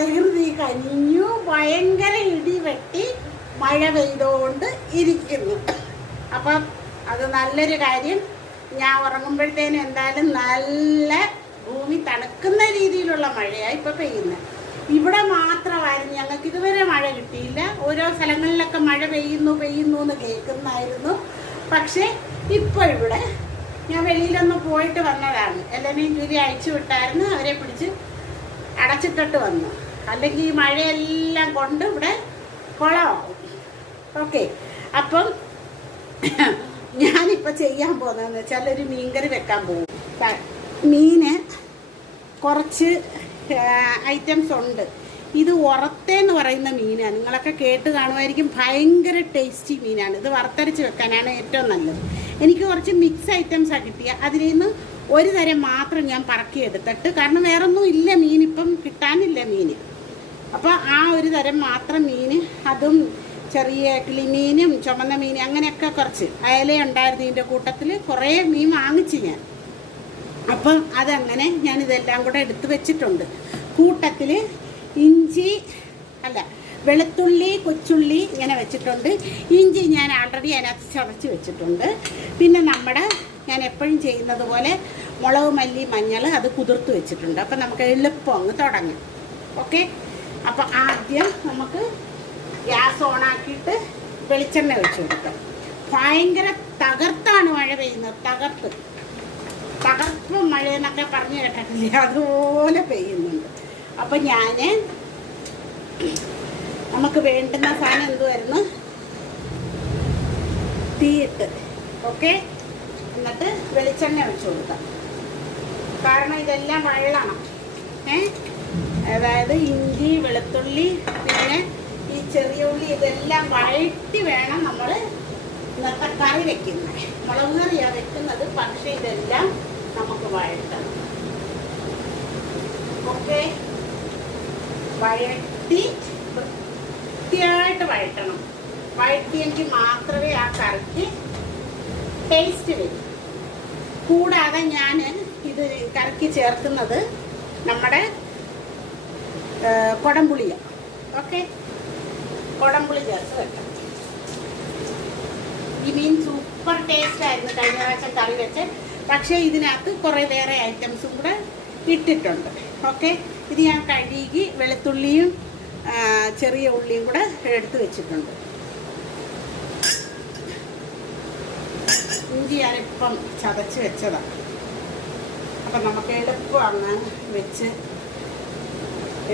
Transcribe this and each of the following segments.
പ്രകൃതി കനിഞ്ഞു ഭയങ്കര ഇടി വെട്ടി മഴ പെയ്തുകൊണ്ട് ഇരിക്കുന്നു. അപ്പം അത് നല്ലൊരു കാര്യം. ഞാൻ ഉറങ്ങുമ്പോഴത്തേനും എന്തായാലും നല്ല ഭൂമി തണുക്കുന്ന രീതിയിലുള്ള മഴയാണ് ഇപ്പം പെയ്യുന്നത് ഇവിടെ മാത്രമായിരുന്നു. ഞങ്ങൾക്ക് ഇതുവരെ മഴ കിട്ടിയില്ല. ഓരോ സ്ഥലങ്ങളിലൊക്കെ മഴ പെയ്യുന്നു പെയ്യുന്നു എന്ന് കേൾക്കുന്നായിരുന്നു പക്ഷേ ഇപ്പോൾ ഇവിടെ ഞാൻ വെളിയിലൊന്ന് പോയിട്ട് വന്നതാണ്. എല്ലാവരെയും ചുരി അയച്ചു വിട്ടായിരുന്നു. അവരെ പിടിച്ച് അടച്ചിട്ടിട്ട് വന്നു. അല്ലെങ്കിൽ ഈ മഴയെല്ലാം കൊണ്ട് ഇവിടെ കുളമാവും ഓക്കെ അപ്പം ഞാനിപ്പോൾ ചെയ്യാൻ പോകുന്നതെന്ന് വെച്ചാൽ ഒരു മീൻകറി വെക്കാൻ പോകും. മീന് കുറച്ച് ഐറ്റംസ് ഉണ്ട്. ഇത് ഉറത്തേന്ന് പറയുന്ന മീനാണ്. നിങ്ങളൊക്കെ കേട്ട് കാണുമായിരിക്കും ഭയങ്കര ടേസ്റ്റി മീനാണ്. ഇത് വറുത്തരച്ച് വെക്കാനാണ് ഏറ്റവും നല്ലത്. എനിക്ക് കുറച്ച് മിക്സ് ഐറ്റംസാണ് കിട്ടിയ. അതിൽ നിന്ന് ഒരു തരം മാത്രം ഞാൻ പറക്കി എടുത്തിട്ട് കാരണം വേറൊന്നും ഇല്ല മീൻ ഇപ്പം കിട്ടാനില്ല മീൻ അപ്പോൾ ആ ഒരു തരം മാത്രം മീൻ അതും ചെറിയ കിളിമീനും ചുമന്ന മീൻ അങ്ങനെയൊക്കെ കുറച്ച്. അയല ഉണ്ടായിരുന്നു ഇതിന്റെ കൂട്ടത്തിൽ കുറേ മീൻ വാങ്ങിച്ചു ഞാൻ. അപ്പം അതങ്ങനെ ഞാൻ ഇതെല്ലാം കൂടെ എടുത്തു വെച്ചിട്ടുണ്ട്. കൂട്ടത്തിൽ ഇഞ്ചി അല്ല വെളുത്തുള്ളി കൊച്ചുള്ളി ഇങ്ങനെ വെച്ചിട്ടുണ്ട്. ഇഞ്ചി ഞാൻ ആൾറെഡി അതിനകത്ത് ചതച്ച് വെച്ചിട്ടുണ്ട്. പിന്നെ നമ്മുടെ ഞാൻ എപ്പോഴും ചെയ്യുന്നത് പോലെ മുളക് മല്ലി മഞ്ഞൾ അത് കുതിർത്ത് വെച്ചിട്ടുണ്ട്. അപ്പം നമുക്ക് എളുപ്പം അങ്ങ് തുടങ്ങാം. ഓക്കെ? അപ്പം ആദ്യം നമുക്ക് ഗ്യാസ് ഓണാക്കിയിട്ട് വെളിച്ചെണ്ണ വെച്ച് കൊടുക്കാം. ഭയങ്കര തകർത്താണ് മഴ പെയ്യുന്നത്. തകർത്ത് തകർപ്പ് മഴ എന്നൊക്കെ പറഞ്ഞു കേട്ടിട്ടില്ല? അതുപോലെ പെയ്യുന്നുണ്ട്. അപ്പം ഞാൻ നമുക്ക് വേണ്ടുന്ന സാധനം എന്തുവായിരുന്നു? തീയിട്ട്. ഓക്കെ? എന്നിട്ട് വെളിച്ചെണ്ണ ഒഴിച്ചു കൊടുക്കാം. കാരണം ഇതെല്ലാം വെള്ളമാണ് ഏ? അതായത് ഇഞ്ചി വെളുത്തുള്ളി പിന്നെ ഈ ചെറിയ ഉള്ളി ഇതെല്ലാം വഴറ്റി വേണം നമ്മൾ ഇന്നത്തെ കറി വെക്കുന്നത്. മുളക് കറിയാണ് വെക്കുന്നത് പക്ഷേ ഇതെല്ലാം നമുക്ക് വഴട്ടണം ഓക്കെ? വഴട്ടി വൃത്തിയായിട്ട് വഴറ്റണം. വഴറ്റിയെങ്കിൽ മാത്രമേ ആ കറിക്ക് ടേസ്റ്റ് വരും. കൂടാതെ ഞാൻ ഇത് കറിക്ക് ചേർക്കുന്നത് നമ്മുടെ കുടംപുളിയാണ് ഓക്കെ? കുടംപുളി ചേർത്ത് വെക്കാം. ഈ മീൻ സൂപ്പർ ടേസ്റ്റ് ആയിരുന്നു കഴിഞ്ഞ പ്രാവശ്യം കറി വെച്ച്. പക്ഷേ ഇതിനകത്ത് കുറേ വേറെ ഐറ്റംസും കൂടെ ഇട്ടിട്ടുണ്ട്. ഓക്കെ? ഇത് ഞാൻ കഴുകി വെളുത്തുള്ളിയും ചെറിയ ഉള്ളിയും കൂടെ എടുത്ത് വെച്ചിട്ടുണ്ട്. ഇഞ്ചി ഞാനിപ്പം ചതച്ച് വെച്ചതാണ് അപ്പം നമുക്ക് എളുപ്പം വെച്ച്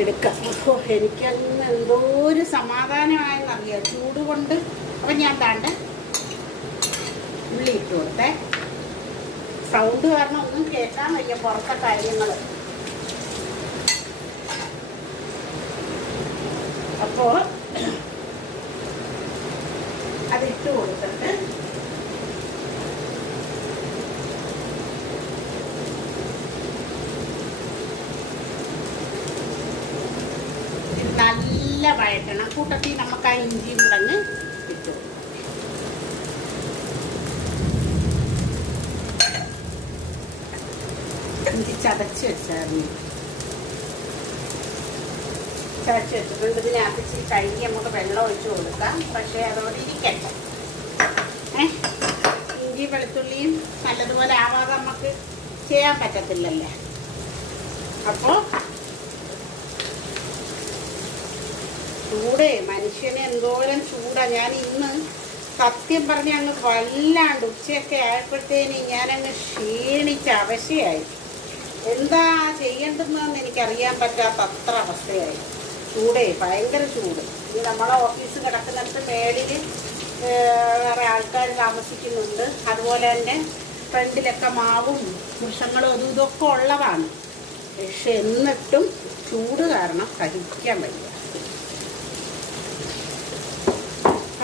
എടുക്കാം. അപ്പോൾ എനിക്കന്ന് എന്തോ ഒരു സമാധാനമായെന്നറിയാം ചൂട് കൊണ്ട് അപ്പം ഞാൻ താണ്ട് ഉള്ളി ഇട്ട് കൊടുത്തേ. സൗണ്ട് കാരണം ഒന്നും കേൾക്കാൻ വയ്യ പുറത്തെ കാര്യങ്ങൾ അതിട്ട് കൊടുത്തിട്ട് ഇത് നല്ല വഴറ്റണം കൂട്ടത്തിൽ നമുക്ക് ആ ഇഞ്ചിയും കൂടെ അങ്ങ് ഇട്ടു. ഇഞ്ചി ചതച്ച് വെച്ചായിരുന്നു. ചതച്ച് വെച്ചിട്ടുണ്ട് ഇതിനകത്ത് ഇച്ചിരി കഴുകി നമുക്ക് വെള്ളം ഒഴിച്ച് കൊടുക്കാം. പക്ഷേ അതോടെ ഇരിക്കട്ടെ. ഇഞ്ചി വെളുത്തുള്ളിയും നല്ലതുപോലെ ആവാതെ നമുക്ക് ചെയ്യാൻ പറ്റത്തില്ലല്ലേ? അപ്പോൾ ചൂടേ മനുഷ്യനെ എന്തോരം ചൂടാ. ഞാൻ ഇന്ന് സത്യം പറഞ്ഞ അങ്ങ് വല്ലാണ്ട് ഉച്ചയൊക്കെ ആയപ്പോഴത്തേന് ഞാനങ്ങ് ക്ഷീണിച്ച അവശയായി. എന്താ ചെയ്യേണ്ടതെന്ന് എനിക്കറിയാൻ പറ്റാത്ത അത്ര അവസ്ഥയായി. ചൂടേ ഭയങ്കര ചൂട്. ഇനി നമ്മളെ ഓഫീസ് കിടക്കുന്നിടത്ത് മേളിൽ വേറെ ആൾക്കാർ താമസിക്കുന്നുണ്ട്. അതുപോലെ തന്നെ ഫ്രണ്ടിലൊക്കെ മാവും വൃക്ഷങ്ങളും അതും ഇതൊക്കെ ഉള്ളതാണ്. പക്ഷെ എന്നിട്ടും ചൂട് കാരണം സഹിക്കാൻ വയ്യ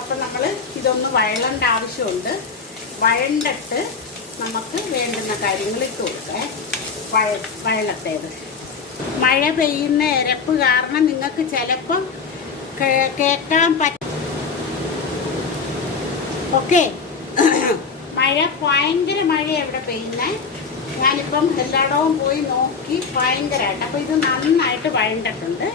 അപ്പം നമ്മൾ ഇതൊന്ന് വഴണ്ട ആവശ്യമുണ്ട്. വഴണ്ടിട്ട് നമുക്ക് വേണ്ടുന്ന കാര്യങ്ങൾ ഇട്ട് കൊടുക്കാം. വഴ വഴലത്തേത്. മഴ പെയ്യുന്ന ഇരപ്പ് കാരണം നിങ്ങൾക്ക് ചിലപ്പം കേൾക്കാൻ പറ്റ ഓക്കെ. മഴ ഭയങ്കര മഴ എവിടെ പെയ്യുന്നേ? ഞാനിപ്പം എല്ലായിടവും പോയി നോക്കി ഭയങ്കരമായിട്ട് അപ്പോൾ ഇത് നന്നായിട്ട് വഴണ്ടിട്ടുണ്ട്.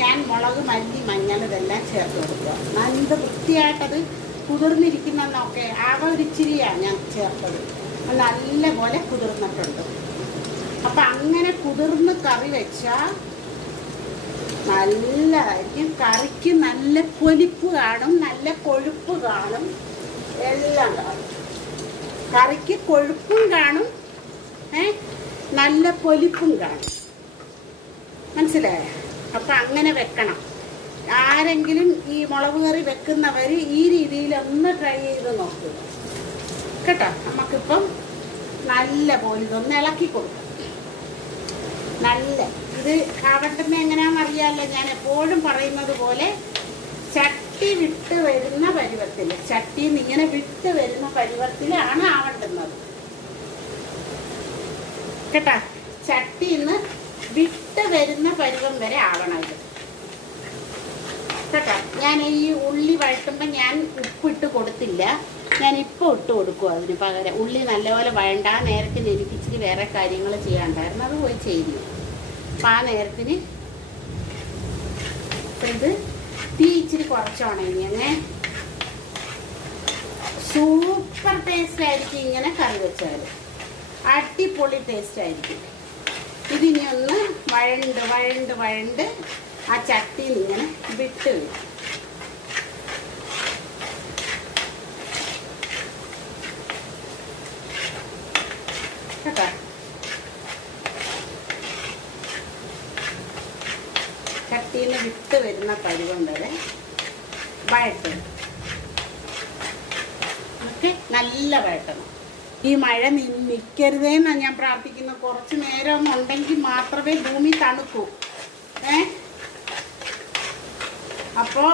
ഞാൻ മുളക് മല്ലി മഞ്ഞൾ ഇതെല്ലാം ചേർത്ത് കൊടുക്കുക. നല്ല വൃത്തിയായിട്ടത് കുതിർന്നിരിക്കുന്നതൊക്കെ ആകെ ഒരു ഇച്ചിരിയാണ് ഞാൻ ചേർത്തത്. നല്ല നല്ലപോലെ കുതിർന്നിട്ടുണ്ട്. അപ്പം അങ്ങനെ കുതിർന്ന് കറി വെച്ചാൽ നല്ലതായിരിക്കും. കറിക്ക് നല്ല പൊലിപ്പ് കാണും നല്ല കൊഴുപ്പ് കാണും. എല്ലാം കാണും. കറിക്ക് കൊഴുപ്പും കാണും ഏ? നല്ല പൊലിപ്പും കാണും. മനസ്സിലായ? അപ്പം അങ്ങനെ വെക്കണം. ആരെങ്കിലും ഈ മുളക് കറി വെക്കുന്നവർ ഈ രീതിയിൽ ഒന്ന് ട്രൈ ചെയ്ത് നോക്കുക കേട്ടോ? നമുക്കിപ്പം നല്ല പോലെ ഇതൊന്ന് ഇളക്കി കൊടുക്കാം. നല്ല. ഇത് കാവട്ടുന്ന എങ്ങനെയാണെന്ന് അറിയാമല്ലോ ഞാൻ എപ്പോഴും പറയുന്നത് പോലെ ചട്ടി വിട്ട് വരുന്ന പരുവത്തിൽ ചട്ടി നിന്ന് ഇങ്ങനെ വിട്ട് വരുന്ന പരുവത്തിലാണ് ആവട്ടുന്നത്. കേട്ടാ? ചട്ടിന്ന് വിട്ട് വരുന്ന പരുവം വരെ ആവണം ഇത്. കേട്ടോ. ഞാൻ ഈ ഉള്ളി വഴട്ടുമ്പോൾ ഞാൻ ഉപ്പിട്ട് കൊടുത്തില്ല. ഞാൻ ഇപ്പോൾ ഇട്ട് കൊടുക്കും അതിന് പകരം. ഉള്ളി നല്ലപോലെ വഴണ്ട. ആ നേരത്തിന് എനിക്ക് ഇച്ചിരി വേറെ കാര്യങ്ങൾ ചെയ്യാണ്ടായിരുന്നു അത് പോയി ചെയ്തു. അപ്പം ആ നേരത്തിന് ഇപ്പം ഇത് തീ ഇച്ചിരി കുറച്ചുണങ്ങി ഇങ്ങനെ സൂപ്പർ ടേസ്റ്റ് ആയിരിക്കും ഇങ്ങനെ കറി വെച്ചാൽ അടിപൊളി ടേസ്റ്റ് ആയിരിക്കും. ഇതിനി ഒന്ന് വഴണ്ട് വഴണ്ട് വഴണ്ട് ആ ചട്ടിയിൽ ഇങ്ങനെ വിട്ട് വരും. കേട്ടോ? ചട്ടിയിൽ നിന്ന് വരുന്ന പരുവം വരെ വഴറ്റണം. ഓക്കെ? നല്ല വഴറ്റണം. ഈ മഴ നിൽക്കരുതേന്നാണ് ഞാൻ പ്രാർത്ഥിക്കുന്നത്. കുറച്ച് നേരം ഉണ്ടെങ്കിൽ മാത്രമേ ഭൂമി തണുക്കൂ. ഏ? അപ്പോൾ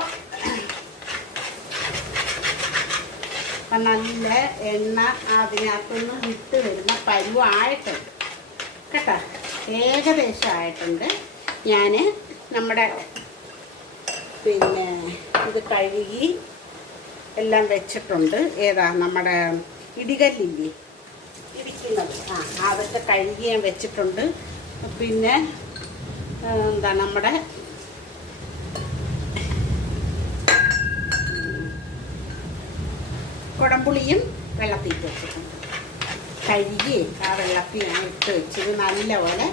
നല്ല എണ്ണ അതിനകത്തുനിന്ന് വിട്ട് വരുന്ന പരുവായിട്ടുണ്ട് കേട്ടോ? ഏകദേശം ആയിട്ടുണ്ട്. ഞാൻ നമ്മുടെ പിന്നെ ഇത് കഴുകി എല്ലാം വെച്ചിട്ടുണ്ട്. ഏതാ? നമ്മുടെ ഇടികല്ലില്ലേ? ഇടിക്കുന്നത്. ആ അതൊക്കെ കഴുകി ഞാൻ വെച്ചിട്ടുണ്ട്. പിന്നെ എന്താ നമ്മുടെ കുടംപുളിയും വെള്ളത്തിൽ വെച്ചിട്ടുണ്ട്. കഴുകി ആ വെള്ളത്തിൽ ഞാൻ ഇട്ട് വെച്ചത് നല്ലപോലെ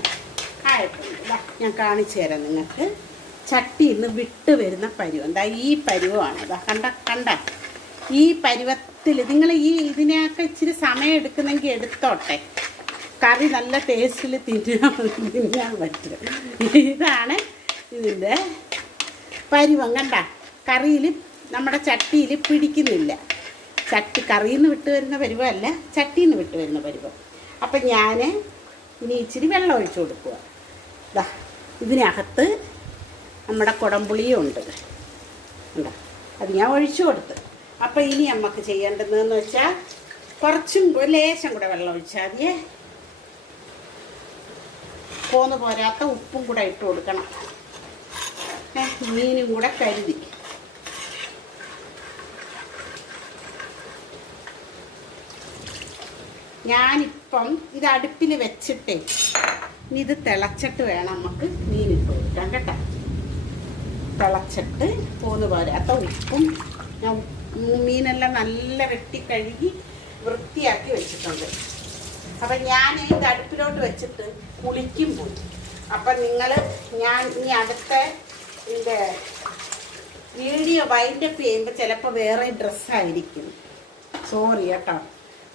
ആയിട്ടുണ്ട് ഞാൻ കാണിച്ചു തരാം നിങ്ങൾക്ക്. ചട്ടിയിൽ നിന്ന് വിട്ട് വരുന്ന പരുവം. എന്താ ഈ പരുവമാണ്. അതാ കണ്ട കണ്ട. ഈ പരുവത്തിൽ നിങ്ങൾ ഈ ഇതിനെയൊക്കെ ഇച്ചിരി സമയം എടുക്കുന്നെങ്കിൽ എടുത്തോട്ടെ. കറി നല്ല ടേസ്റ്റിൽ തിന്നാൻ തിന്നാൻ പറ്റും. ഇതാണ് ഇതിന്റെ പരുവം. കണ്ട കറിയിൽ നമ്മുടെ ചട്ടിയിൽ പിടിക്കുന്നില്ല. ചട്ടി കറിയിൽ നിന്ന് വിട്ട് വരുന്ന പരുവമല്ല ചട്ടിയിൽ നിന്ന് വിട്ട് വരുന്ന പരുവം. അപ്പം ഞാൻ ഇനി ഇച്ചിരി വെള്ളം ഒഴിച്ചു കൊടുക്കുക ഇതാ ഇതിനകത്ത് നമ്മുടെ കുടംപുളിയും ഉണ്ട്. ഉണ്ടോ അത് ഞാൻ ഒഴിച്ചു കൊടുത്ത്. അപ്പം ഇനി നമുക്ക് ചെയ്യേണ്ടതെന്ന് വെച്ചാൽ കുറച്ചും ലേശം കൂടെ വെള്ളം ഒഴിച്ചാൽ മതിയേ. പോന്ന് പോരാത്ത ഉപ്പും കൂടെ ഇട്ട് കൊടുക്കണം. മീനും കൂടെ കരുതി. ഞാനിപ്പം ഇത് അടുപ്പിൽ വെച്ചിട്ടേ ഇനി ഇത് തിളച്ചിട്ട് വേണം നമുക്ക് മീൻ ഇട്ട് കൊടുക്കാൻ കേട്ടോ. തിളച്ചിട്ട് പോന്ന് പോരാത്ത ഉപ്പും ഞാൻ മീനെല്ലാം നല്ല വെട്ടി കഴുകി വൃത്തിയാക്കി വെച്ചിട്ടുണ്ട്. അപ്പം ഞാൻ ഇത് അടുപ്പിലോട്ട് വെച്ചിട്ട് കുളിക്കും പോയി അപ്പം നിങ്ങൾ ഞാൻ ഇനി അടുത്ത എന്റെ വീഡിയോ വൈൻഡപ്പ് ചെയ്യുമ്പോൾ ചിലപ്പോൾ വേറെ ഡ്രസ്സായിരിക്കും സോറി കേട്ടോ.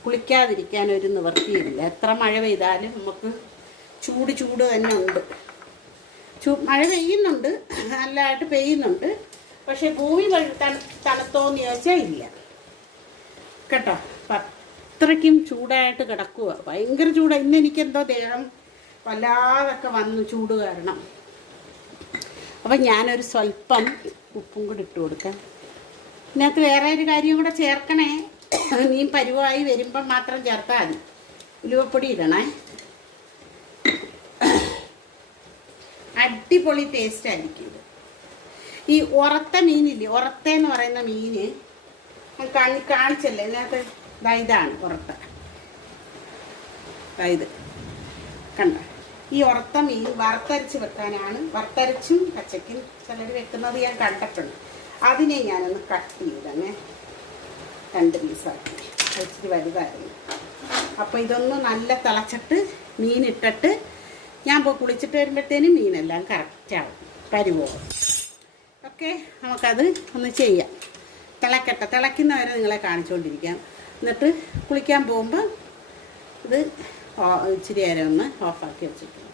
കുളിക്കാതിരിക്കാൻ ഒരു നിവൃത്തിയില്ല. എത്ര മഴ പെയ്താലും നമുക്ക് ചൂട് ചൂട് തന്നെ ഉണ്ട്. ചൂ മഴ പെയ്യുന്നുണ്ട്. നല്ലതായിട്ട് പെയ്യുന്നുണ്ട്. പക്ഷേ ഭൂമി തണുത്തോന്ന് ചോദിച്ചാൽ ഇല്ല. കേട്ടോ? അത്രയ്ക്കും ചൂടായിട്ട് കിടക്കുക ഭയങ്കര ചൂടാ. ഇന്ന് എനിക്കെന്തോ ദേഹം വല്ലാതൊക്കെ വന്നു ചൂട് കാരണം. അപ്പം ഞാനൊരു സ്വല്പം ഉപ്പും കൂടി ഇട്ട് കൊടുക്കാം. ഇതിനകത്ത് വേറെ ഒരു കാര്യം കൂടെ ചേർക്കണേ. മീൻ പരുവായി വരുമ്പം മാത്രം ചേർത്താൽ മതി. ഉലുവപ്പൊടി ഇടണേ. അടിപൊളി ടേസ്റ്റ് ആയിരിക്കും ഈ ഉറത്ത മീനില്ലേ ഉറത്ത എന്ന് പറയുന്ന മീന് കണ്ണി കാണി കാണിച്ചല്ലേ ഇതിനകത്ത് ഇതാണ് ഉറത്ത ഇത്. കണ്ട? ഈ ഉറത്ത മീൻ വറുത്തരച്ച് വെക്കാനാണ് വറുത്തരച്ചും പച്ചക്കും ചിലർ വെക്കുന്നത് ഞാൻ കണ്ടിട്ടുണ്ട്. അതിനെ ഞാനൊന്ന് കട്ട് ചെയ്തങ്ങ് രണ്ട് പീസാക്കി. ഇച്ചിരി വലുതായിരുന്നു. അപ്പോൾ ഇതൊന്ന് നല്ല തിളച്ചിട്ട് മീനിട്ടിട്ട് ഞാൻ പോയി കുളിച്ചിട്ട് വരുമ്പോഴത്തേനും മീനെല്ലാം കറക്റ്റാവും പരിപോകും ഓക്കെ നമുക്കത് ഒന്ന് ചെയ്യാം. തിളക്കട്ടെ. തിളയ്ക്കുന്നവരെ നിങ്ങളെ കാണിച്ചുകൊണ്ടിരിക്കാം എന്നിട്ട് കുളിക്കാൻ പോകുമ്പോൾ ഇത് ഇച്ചിരി നേരം ഒന്ന് ഓഫാക്കി വെച്ചിട്ടുണ്ട്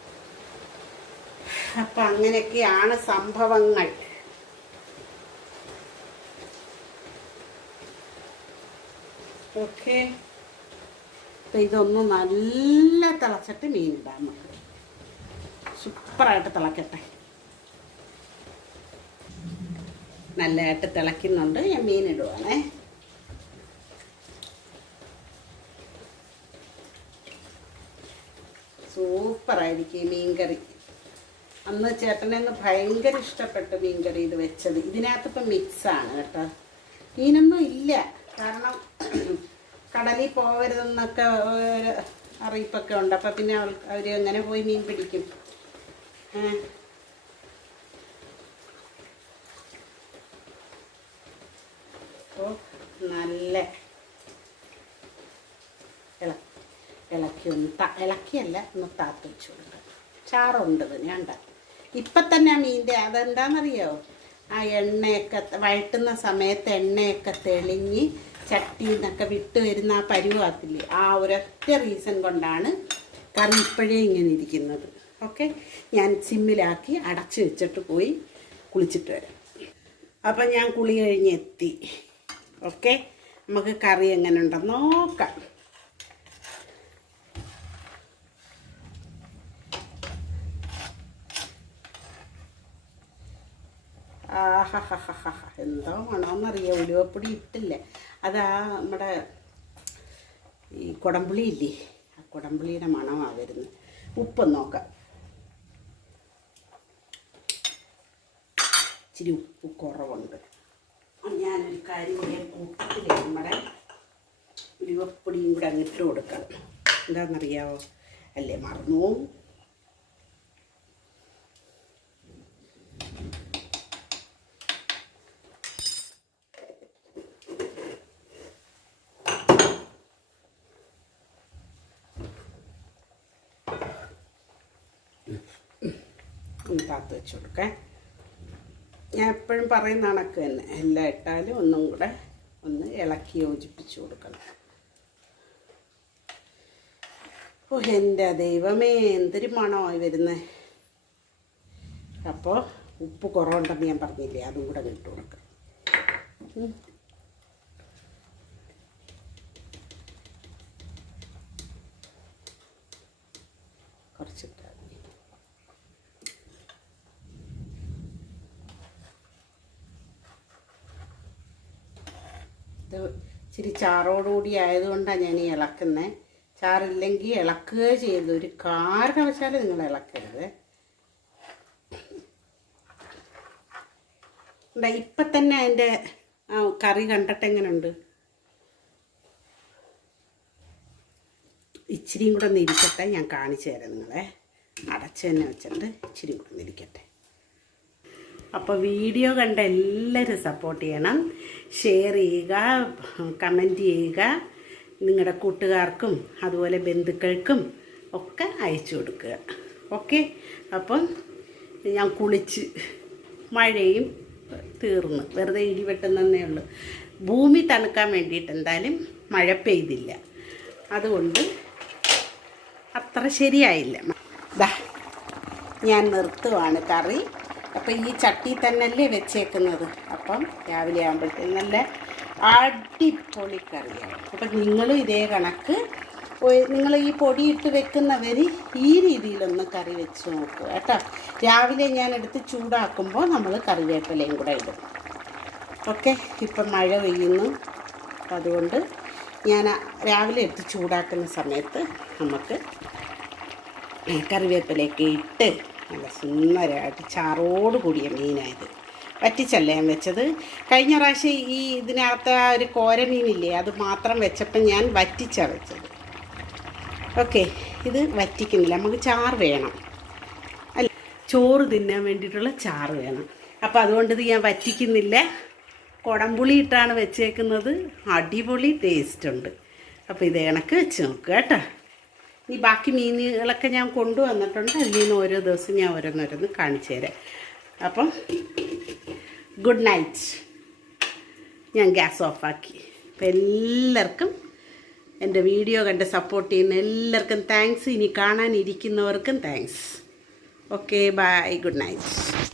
അപ്പം അങ്ങനെയൊക്കെയാണ് സംഭവങ്ങൾ. ഓക്കെ. അപ്പം ഇതൊന്ന് നല്ല തിളച്ചിട്ട് മീനിടാം നമുക്ക് സൂപ്പറായിട്ട് തിളക്കട്ടെ. നല്ലതായിട്ട് തിളയ്ക്കുന്നുണ്ട്. ഞാൻ മീനിടുവാണേ സൂപ്പറായിരിക്കും മീൻകറി. അന്ന് ചേട്ടനെന്ന് ഭയങ്കര ഇഷ്ടപ്പെട്ടു മീൻകറി ഇത് വെച്ചത്. ഇതിനകത്തിപ്പം മിക്സാണ് കേട്ടോ. മീനൊന്നും ഇല്ല. കാരണം കടലിൽ പോകരുതെന്നൊക്കെ ഒരു അറിയിപ്പൊക്കെ ഉണ്ട്. അപ്പം പിന്നെ അവർ എങ്ങനെ പോയി മീൻ പിടിക്കും? അപ്പോൾ നല്ല ഇള ഇളക്കി ഒന്ന് ത ഇളക്കിയല്ല ഒന്ന് താത്ത് വെച്ചു കൊടുക്കുക ചാറുണ്ട് ഇത് ഞാൻ ഉണ്ടാക്കും ഇപ്പം തന്നെ ആ മീന്റെ അതെന്താണെന്നറിയോ ആ എണ്ണയൊക്കെ വഴട്ടുന്ന സമയത്ത് എണ്ണയൊക്കെ തെളിഞ്ഞ് ചട്ടിയിൽ നിന്നൊക്കെ വിട്ട് വരുന്ന ആ പരുവാത്തില്ലേ? ആ ഒരൊറ്റ റീസൺ കൊണ്ടാണ് കറി ഇപ്പോഴേ ഇങ്ങനെ ഇരിക്കുന്നത്. ഓക്കെ ഞാൻ സിമ്മിലാക്കി അടച്ചു വെച്ചിട്ട് പോയി കുളിച്ചിട്ട് വരാം. അപ്പം ഞാൻ കുളി കഴിഞ്ഞ് എത്തി. ഓക്കെ നമുക്ക് കറി എങ്ങനെ ഉണ്ടെന്ന് നോക്കാം. ആഹാഹാഹാഹാ. എന്തോ മണമെന്നറിയാം ഉലുവപ്പൊടി ഇട്ടില്ലേ? അതാ നമ്മുടെ ഈ കുടംപുളി ഇല്ലേ? ആ കുടംപുളിയുടെ മണമാണ് വരുന്നത്. ഉപ്പ് നോക്കാം. ഇച്ചിരി ഉപ്പ് കുറവുണ്ട്. ഞാനൊരു കാര്യം ചെയ്യാൻ കൂട്ടത്തിൽ നമ്മുടെ ഉലുവപ്പൊടിയും കൂടെ അങ്ങിട്ട് കൊടുക്കണം. എന്താണെന്നറിയാവോ അല്ലേ മറന്നു താത്ത് വെച്ച് കൊടുക്കേ ഞാൻ എപ്പോഴും പറയുന്ന കണക്ക് തന്നെ. എല്ലാം ഇട്ടാലും ഒന്നും കൂടെ ഒന്ന് ഇളക്കി യോജിപ്പിച്ച് കൊടുക്കണം. ഓ എന്റെ ദൈവമേ എന്തൊരു മണമായി വരുന്നത് അപ്പോൾ ഉപ്പ് കുറവുണ്ടെന്ന് ഞാൻ പറഞ്ഞില്ലേ അതും കൂടെ ഇട്ട് കൊടുക്കാം. ഉം. ഇച്ചിരി ചാറോടുകൂടി ആയതുകൊണ്ടാണ് ഞാൻ ഈ ഇളക്കുന്നത് ചാറില്ലെങ്കിൽ ഇളക്കുക ചെയ്യരുത്. ഒരു കാരണവശാലും നിങ്ങൾ ഇളക്കരുത്. ഇപ്പം തന്നെ അതിന്റെ കറി കണ്ടിട്ട് എങ്ങനെയുണ്ട് ഇച്ചിരിയും കൂടെ ഒന്ന് ഇരിക്കട്ടെ. ഞാൻ കാണിച്ചു തരാം നിങ്ങളെ. അടച്ച് തന്നെ വെച്ചിട്ട് ഇച്ചിരി കൂടെ ഒന്ന് ഇരിക്കട്ടെ. അപ്പോൾ വീഡിയോ കണ്ട എല്ലാവരും സപ്പോർട്ട് ചെയ്യണം. ഷെയർ ചെയ്യുക കമന്റ് ചെയ്യുക. നിങ്ങളുടെ കൂട്ടുകാർക്കും അതുപോലെ ബന്ധുക്കൾക്കും ഒക്കെ അയച്ചു കൊടുക്കുക. ഓക്കെ അപ്പം ഞാൻ കുളിച്ച് മഴയും തീർന്നു. വെറുതെ ഇടിവെട്ടുന്നേ ഉള്ളൂ. ഭൂമി തണുക്കാൻ വേണ്ടിയിട്ട് എന്തായാലും മഴ പെയ്തില്ല. അതുകൊണ്ട് അത്ര ശരിയായില്ല. ദാ ഞാൻ നിർത്തുവാണ് കറി. അപ്പം ഈ ചട്ടി തന്നെയല്ലേ വെച്ചേക്കുന്നത്. അപ്പം രാവിലെ ആകുമ്പോഴത്തേക്കും നല്ല അടിപൊളി കറിയാണ്. അപ്പം നിങ്ങളും ഇതേ കണക്ക് നിങ്ങൾ ഈ പൊടിയിട്ട് വെക്കുന്നവർ ഈ രീതിയിലൊന്ന് കറി വെച്ച് നോക്കുക കേട്ടോ. രാവിലെ ഞാൻ എടുത്ത് ചൂടാക്കുമ്പോൾ നമ്മൾ കറിവേപ്പിലയും കൂടെ ഇടും. ഓക്കെ? ഇപ്പം മഴ പെയ്യുന്നു. അതുകൊണ്ട് ഞാൻ രാവിലെ എടുത്ത് ചൂടാക്കുന്ന സമയത്ത് നമുക്ക് കറിവേപ്പിലയൊക്കെ ഇട്ട് നല്ല സുന്ദരമായിട്ട് ചാറോട് കൂടിയ മീനായത്. വറ്റിച്ചല്ല ഞാൻ വെച്ചത്? കഴിഞ്ഞ പ്രാവശ്യം ഈ ഇതിനകത്ത് ആ ഒരു കോരമീനില്ലേ അത് മാത്രം വെച്ചപ്പോൾ ഞാൻ വറ്റിച്ചാണ് വെച്ചത്. ഓക്കെ ഇത് വറ്റിക്കുന്നില്ല. നമുക്ക് ചാറ് വേണം. അല്ല ചോറ് തിന്നാൻ വേണ്ടിയിട്ടുള്ള ചാറ് വേണം. അപ്പോൾ അതുകൊണ്ട് ഇത് ഞാൻ വറ്റിക്കുന്നില്ല. കുടംപുളി ഇട്ടാണ് വെച്ചേക്കുന്നത്. അടിപൊളി ടേസ്റ്റ് ഉണ്ട്. അപ്പോൾ ഇത് ഇണക്ക് വെച്ച് നോക്കുക കേട്ടോ. ഈ ബാക്കി മീനുകളൊക്കെ ഞാൻ കൊണ്ടുവന്നിട്ടുണ്ട്. അതിൽ നിന്ന് ഓരോ ദിവസം ഞാൻ ഓരോന്നോരോന്ന് കാണിച്ചു തരാം. അപ്പം ഗുഡ് നൈറ്റ് ഞാൻ ഗ്യാസ് ഓഫാക്കി. അപ്പം എല്ലാവർക്കും എന്റെ വീഡിയോ കണ്ട് സപ്പോർട്ട് ചെയ്യുന്ന എല്ലാവർക്കും താങ്ക്സ് ഇനി കാണാനിരിക്കുന്നവർക്കും thanks okay bye good night